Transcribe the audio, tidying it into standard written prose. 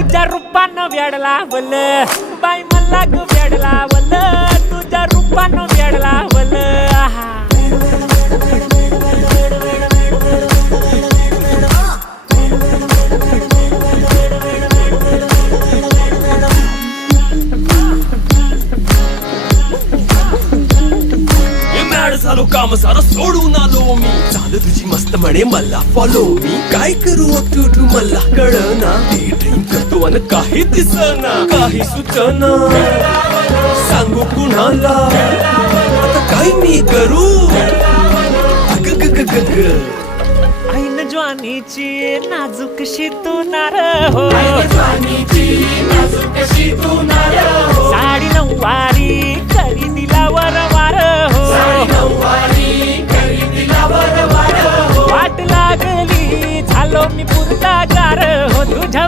तुझ्या रूपानं वेड लावल बाई मला ग वेड लावल तुझ्या रूपानं वेड लावल झालो काम सारा सोडून आलो मी चाल तुझी मस्त म्हणे मला फॉलो मी काय करू अक्टू मला कळना ड्रीम करतो आणि काही दिसना काही सुचना सांगू कुणाला आता काय मी करू ऐन ज्वानीची नाजूकशी तू नार हो साडी नऊवारी खरेदीला वरवार हो वाट लागली झालो मी पुरता गार हो तुझ्या